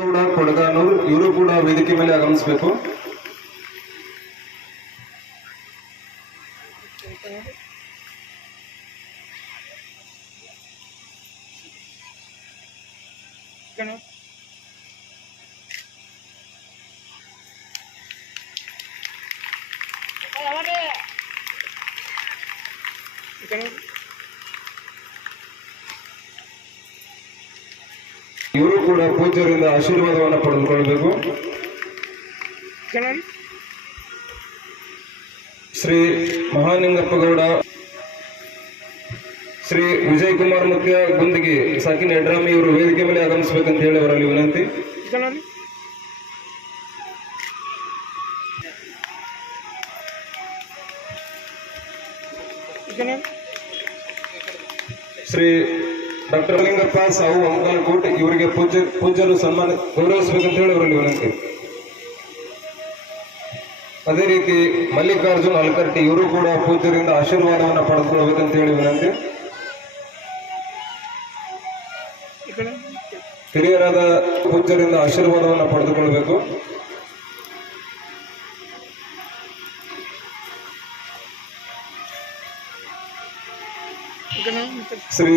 ಕೂಡ ಕೊಡಗಾನೂರ್ ಇವರು ಕೂಡ ವೇದಿಕೆ ಮೇಲೆ ಆಗಮಿಸಬೇಕು ಇವರು ಕೂಡ ಪೂಜ್ಯರಿಂದ ಆಶೀರ್ವಾದವನ್ನು ಪಡೆದುಕೊಳ್ಬೇಕು ಶ್ರೀ ಮಹಾಲಿಂಗಪ್ಪ ಗೌಡ ಶ್ರೀ ವಿಜಯ್ ಕುಮಾರ್ ಮುಖ್ಯ ಗುಂದಿಗೆ ಸಾಕಿನ ಯಡ್ರಾಮಿ ಇವರು ವೇದಿಕೆ ಮೇಲೆ ಆಗಮಿಸಬೇಕಂತ ಹೇಳಿ ಅವರಲ್ಲಿ ವಿನಂತಿ. ಶ್ರೀ ಡಾಕ್ಟರ್ ಲಿಂಗಪ್ಪ ಸಾವು ಅಂಕಾಲ್ಕೋಟ್ ಇವರಿಗೆ ಪೂಜೆ ಪೂಜ್ಯರು ಸನ್ಮಾನ ಗೌರವಿಸಬೇಕಂತ ಹೇಳಿ ಅವರಲ್ಲಿ ವಿನಂತಿ ಅದೇ ರೀತಿ ಮಲ್ಲಿಕಾರ್ಜುನ್ ಅಲ್ಕರ್ಟಿ ಇವರು ಕೂಡ ಪೂಜ್ಯರಿಂದ ಆಶೀರ್ವಾದವನ್ನು ಪಡೆದುಕೊಳ್ಬೇಕಂತ ಹೇಳಿ ವಿನಂತಿ ಹಿರಿಯರಾದ ಪೂಜ್ಯರಿಂದ ಆಶೀರ್ವಾದವನ್ನು ಪಡೆದುಕೊಳ್ಬೇಕು ಶ್ರೀ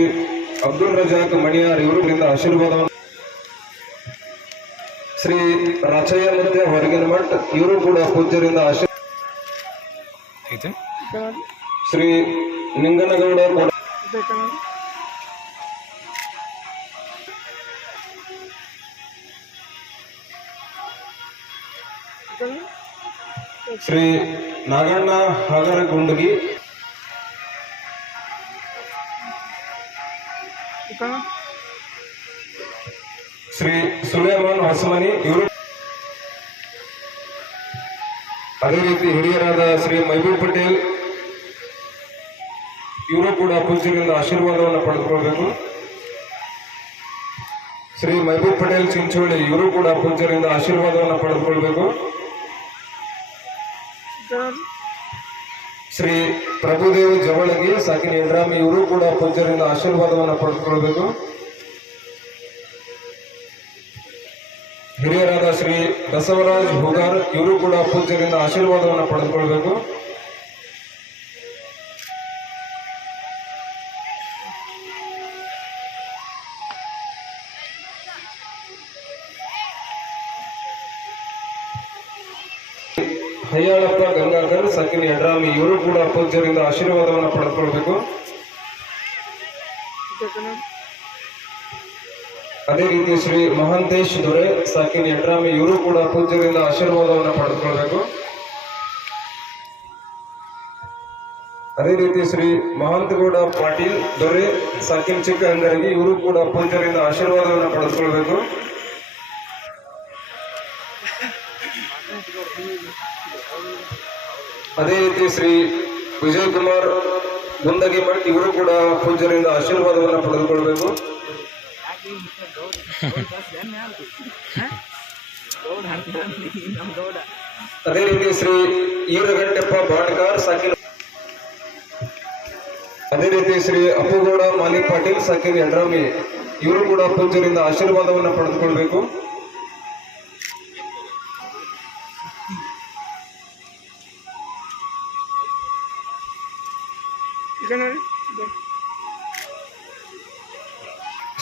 ಅಬ್ದುಲ್ ರಜಾಕ್ ಮಣಿಯಾರ್ ಇವರಿಂದ ಆಶೀರ್ವಾದವನ್ನು ಶ್ರೀ ರಾಚಯ್ಯ ಮುದ್ದೆ ಹೊರಗಿನ ಮಠ್ ಇವರು ಕೂಡ ಪೂಜ್ಯರಿಂದ ಆಶೀರ್ ಶ್ರೀ ನಿಂಗನಗೌಡ ಕೂಡ ಶ್ರೀ ನಾಗಣ್ಣ ಶ್ರೀ ಸುಲೇಮಾನ್ ಹೊಸಮನಿ, ಇವರು ಅದೇ ರೀತಿ ಹಿರಿಯರಾದ ಶ್ರೀ ಮೈಬೂಬ್ ಪಟೇಲ್, ಇವರು ಕೂಡ ಪೂಜೆಯಿಂದ ಆಶೀರ್ವಾದವನ್ನು ಪಡೆದುಕೊಳ್ಬೇಕು. ಶ್ರೀ ಮೈಬೂಬ್ ಪಟೇಲ್ ಚಿಂಚೋಳಿ, ಇವರು ಕೂಡ ಪೂಜರಿಂದ ಆಶೀರ್ವಾದವನ್ನು ಪಡೆದುಕೊಳ್ಬೇಕು. ಶ್ರೀ ಪ್ರಭುದೇವ್ ಜವಳಗಿ ಸಾಕಿನ ಯಡ್ರಾಮಿ ಇವರು ಕೂಡ ಪೂಜರಿಂದ ಆಶೀರ್ವಾದವನ್ನು ಪಡೆದುಕೊಳ್ಬೇಕು. ಹಿರಿಯರಾದ ಶ್ರೀ ಬಸವರಾಜ್ ಹುಗಾರ್ ಇವರು ಕೂಡ ಪೂಜರಿಂದ ಆಶೀರ್ವಾದವನ್ನು ಪಡೆದುಕೊಳ್ಬೇಕು. ಹಯ್ಯಾಳಪ್ಪ ಗಂಗಾಧರ್, ಸಕಿನ್ ಯಡ್ರಾಮಿ ಇವರು ಕೂಡ ಪೂಜ್ಯರಿಂದ ಆಶೀರ್ವಾದವನ್ನು ಪಡೆದುಕೊಳ್ಬೇಕು. ಅದೇ ರೀತಿ ಶ್ರೀ ಮಹಾಂತೇಶ್ ದೊರೆ, ಸಾಕಿನ ಯಡ್ರಾಮಿ ಇವರು ಕೂಡ ಪೂಜ್ಯರಿಂದ ಆಶೀರ್ವಾದವನ್ನು ಪಡೆದುಕೊಳ್ಬೇಕು. ಅದೇ ರೀತಿ ಶ್ರೀ ಮಹಂತಗೌಡ ಪಾಟೀಲ್ ದೊರೆ, ಸಾಕಿನ್ ಚಿಕ್ಕ ಅಂಗರಿಗೆ ಇವರು ಕೂಡ ಪೂಜ್ಯರಿಂದ ಆಶೀರ್ವಾದವನ್ನು ಪಡೆದುಕೊಳ್ಬೇಕು. ಅದೇ ರೀತಿ ಶ್ರೀ ವಿಜಯ್ ಕುಮಾರ್ ಗುಂದಗಿ ಮಠ್ ಇವರು ಕೂಡ ಪೂಜ್ಯರಿಂದ ಆಶೀರ್ವಾದವನ್ನು ಪಡೆದುಕೊಳ್ಬೇಕು. ಅದೇ ರೀತಿ ಶ್ರೀ ಈರಗಂಟೆಪ್ಪ ಬಾಟ್ಕಾರ್ ಸಾಕಿನ ಅದೇ ರೀತಿ ಶ್ರೀ ಅಪ್ಪುಗೌಡ ಮಾಲಿಕ್ ಪಾಟೀಲ್, ಸಾಕಿನ ಯಡ್ರಾಮಿ ಇವರು ಕೂಡ ಪೂಜ್ಯರಿಂದ ಆಶೀರ್ವಾದವನ್ನು ಪಡೆದುಕೊಳ್ಬೇಕು.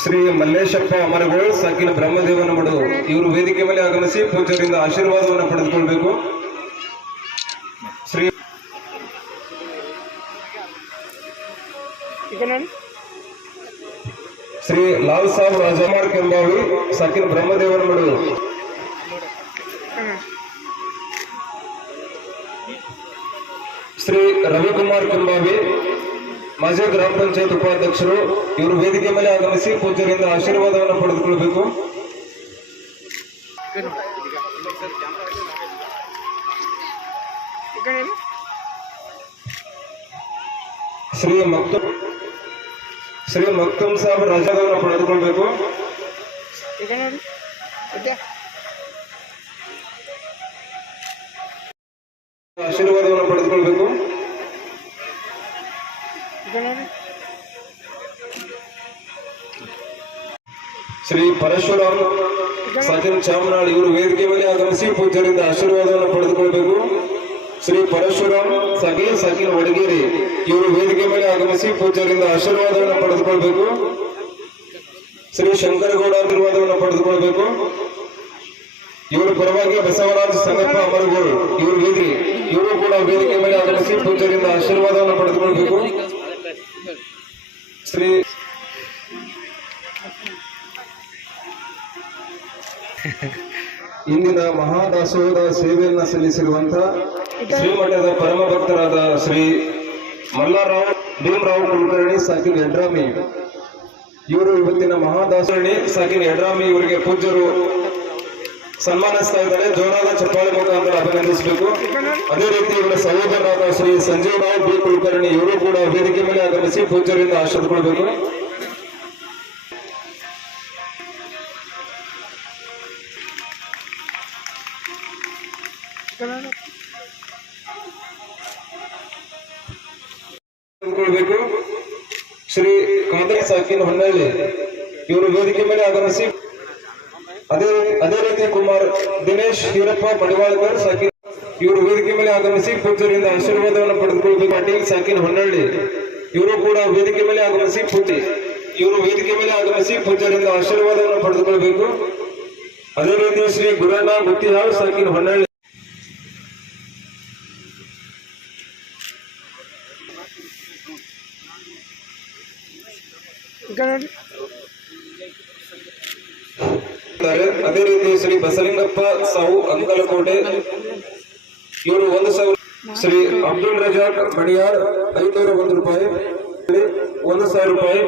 ಶ್ರೀ ಮಲ್ಲೇಶಪ್ಪ ಅಮರಗೋಳ್ ಸಾಕಿನ ಬ್ರಹ್ಮದೇವನ ಮಡು ಇವರು ವೇದಿಕೆ ಮೇಲೆ ಆಗಮಿಸಿ ಪೂಜರಿಂದ ಆಶೀರ್ವಾದವನ್ನು ಪಡೆದುಕೊಳ್ಬೇಕು. ಶ್ರೀ ಶ್ರೀ ಲಾಲ್ ಸಾಬ್ ರಾಜಮಾರ್ ಕೆಂಬಾವಿ ಸಾಕಿನ ಬ್ರಹ್ಮದೇವನ ಮಡು ಶ್ರೀ ರವಿಕುಮಾರ್ ಕೆಂಬಾವಿ ಮಾಜಿ ಗ್ರಾಮ ಪಂಚಾಯತ್ ಉಪಾಧ್ಯಕ್ಷರು ಇವರು ವೇದಿಕೆ ಮೇಲೆ ಆಗಮಿಸಿ ಪೂಜ್ಯರಿಂದ ಆಶೀರ್ವಾದವನ್ನು ಪಡೆದುಕೊಳ್ಬೇಕು ಶ್ರೀ ಮಕ್ತು ಶ್ರೀ ಮಕ್ತುಮ್ ಸಾಹೇಬ್ ರಜಾದವನ್ನು ಪಡೆದುಕೊಳ್ಬೇಕು. ಆಶೀರ್ವಾದವನ್ನು ಪಡೆದುಕೊಳ್ಬೇಕು. ಶ್ರೀ ಪರಶುರಾಮ್ ಸಜನ್ ಚಾಮನಾಳ್ ಇವರು ವೇದಿಕೆ ಮೇಲೆ ಆಗಮಿಸಿ ಪೂಜರಿಂದ ಆಶೀರ್ವಾದವನ್ನು ಪಡೆದುಕೊಳ್ಬೇಕು. ಶ್ರೀ ಪರಶುರಾಮ್, ಸಗಿ ಸಾಕಿನ್ ವಡಗೇರಿ ಇವರು ವೇದಿಕೆ ಮೇಲೆ ಆಗಮಿಸಿ ಪೂಜರಿಂದ ಆಶೀರ್ವಾದವನ್ನು ಪಡೆದುಕೊಳ್ಬೇಕು. ಶ್ರೀ ಶಂಕರಗೌಡ ಆಶೀರ್ವಾದವನ್ನು ಪಡೆದುಕೊಳ್ಬೇಕು. ಇವರು ಪರವಾಗಿ ಬಸವರಾಜ ಸಂಗಪ್ಪ ಅವರುಗಳು ಇವರು ವೇದಿಕೆ, ಇವರು ಕೂಡ ವೇದಿಕೆ ಮೇಲೆ ಆಗಮಿಸಿ ಪೂಜರಿಂದ ಆಶೀರ್ವಾದವನ್ನು ಪಡೆದುಕೊಳ್ಬೇಕು. ಶ್ರೀ ಇಂದಿನ ಮಹಾದಾಸೋಹದ ಸೇವೆಯನ್ನ ಸಲ್ಲಿಸಿರುವಂತಹ ಶ್ರೀಮಠದ ಪರಮ ಭಕ್ತರಾದ ಶ್ರೀ ಮಲ್ಲಾರಾವ್ ಭೀಮರಾವ್ ಕುಲಕರ್ಣಿ ಸಾಕಿನ್ ಯಡ್ರಾಮಿ ಇವರು ಇವತ್ತಿನ ಮಹಾದಾಸೋಹಣಿ ಸಾಕಿನ್ ಯಡ್ರಾಮಿ ಇವರಿಗೆ ಪೂಜ್ಯರು ಸನ್ಮಾನಿಸ್ತಾ ಇದ್ದಾರೆ ಜೋರಾದ ಚಪ್ಪಾಳೆ ಮುಖಾಂತರ ಅಭಿನಂದಿಸಬೇಕು. ಅದೇ ರೀತಿ ಇವರ ಸಹೋದರರಾದ ಶ್ರೀ ಸಂಜೀವ್ ರಾವ್, ಬಿ ಕುಲಕರ್ಣಿ, ಇವರು ಕೂಡ ವೇದಿಕೆ ಮೇಲೆ ಆಗಮಿಸಿ ಪೂಜ್ಯರಿಂದ ಆಶೀರ್ವದಿಕೊಳ್ಬೇಕು ತೆಗೆದುಕೊಳ್ಬೇಕು ಶ್ರೀ ಕಾಂತರಿ ಸಾಕಿನ್ ಹೊನ್ನಳ್ಳಿ ಇವರು ವೇದಿಕೆ ಮೇಲೆ ಆಗಮಿಸಿ ಅದೇ ಅದೇ ರೀತಿ ಕುಮಾರ್ ದಿನೇಶ್ ಯೂರಪ್ಪ ಮಡಿವಾಳ್ಕರ್ ಸಾಕಿನ್ ಇವರು ವೇದಿಕೆ ಮೇಲೆ ಆಗಮಿಸಿ ಪೂಜರಿಂದ ಆಶೀರ್ವಾದವನ್ನು ಪಡೆದುಕೊಳ್ಳಬೇಕು ಪಾಟೀಲ್ ಸಾಕಿನ್ ಹೊನ್ನಳ್ಳಿ ಇವರು ಕೂಡ ವೇದಿಕೆ ಮೇಲೆ ಆಗಮಿಸಿ ಪೂಜೆ ಇವರು ವೇದಿಕೆ ಮೇಲೆ ಆಗಮಿಸಿ ಪೂಜರಿಂದ ಆಶೀರ್ವಾದವನ್ನು ಪಡೆದುಕೊಳ್ಬೇಕು ಅದೇ ರೀತಿ ಶ್ರೀ ಗುರಣ್ಣ ಗುತ್ತಿಹಾಳ್ ಸಾಕಿನ್ ಹೊನ್ನಳ್ಳಿ ಇದ್ದಾರೆ. ಅದೇ ರೀತಿ ಶ್ರೀ ಬಸಲಿಂಗಪ್ಪ ಸಾವು ಅಂಕಲಕೋಟೆ, ಇವರು ಒಂದು ಸಾವಿರ ಶ್ರೀ ಅಬ್ದುಲ್ ರಜಾಕ್ ಮಣಿಯಾರ್ ಐನೂರ ಒಂದು ರೂಪಾಯಿ, ಒಂದು ಸಾವಿರ ರೂಪಾಯಿ.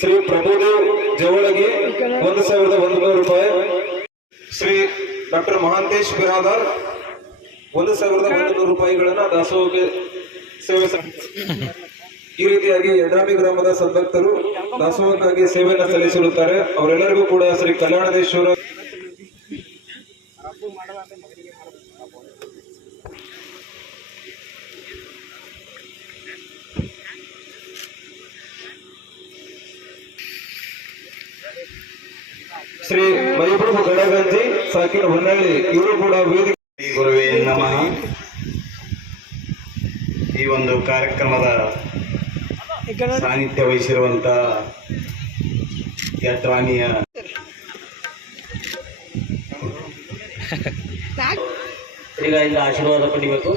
ಶ್ರೀ ಪ್ರಭುದೇವ್ ಜವಳಗಿ ಒಂದು ಸಾವಿರದ ಒಂದು ನೂರು ರೂಪಾಯಿ. ಶ್ರೀ ಡಾಕ್ಟರ್ ಮಹಾಂತೇಶ್ ಬಿರಾದಾರ್ ಒಂದು ಸಾವಿರದ ಒಂದು ನೂರು ರೂಪಾಯಿಗಳನ್ನ ದಾಸೋಹಕ್ಕೆ ಸೇವೆ ಈ ರೀತಿಯಾಗಿ ಯಡ್ರಾಮಿ ಗ್ರಾಮದ ಸದ್ಭಕ್ತರು ದಾಸೋಹಕ್ಕಾಗಿ ಸೇವೆಯನ್ನು ಸಲ್ಲಿಸಿರುತ್ತಾರೆ. ಅವರೆಲ್ಲರಿಗೂ ಕೂಡ ಶ್ರೀ ಕಲ್ಯಾಣದೇಶ್ವರ ಶ್ರೀ ಮೈಪ್ರಭು ಗಡಗಂಜಿ ಸಾಕಿರ್ ಹೊನ್ನಳ್ಳಿ ಇವರು ಕೂಡ ವೇದಿಕೆ ಗುರುವೇ ನಮಃ. ಈ ಒಂದು ಕಾರ್ಯಕ್ರಮದ ಸಾನ್ನಿಧ್ಯ ವಹಿಸಿರುವಂತ ಯಟ್ರಾಣಿಯ ಈಗ ಇಲ್ಲ ಆಶೀರ್ವಾದ ಪಡಿಬೇಕು.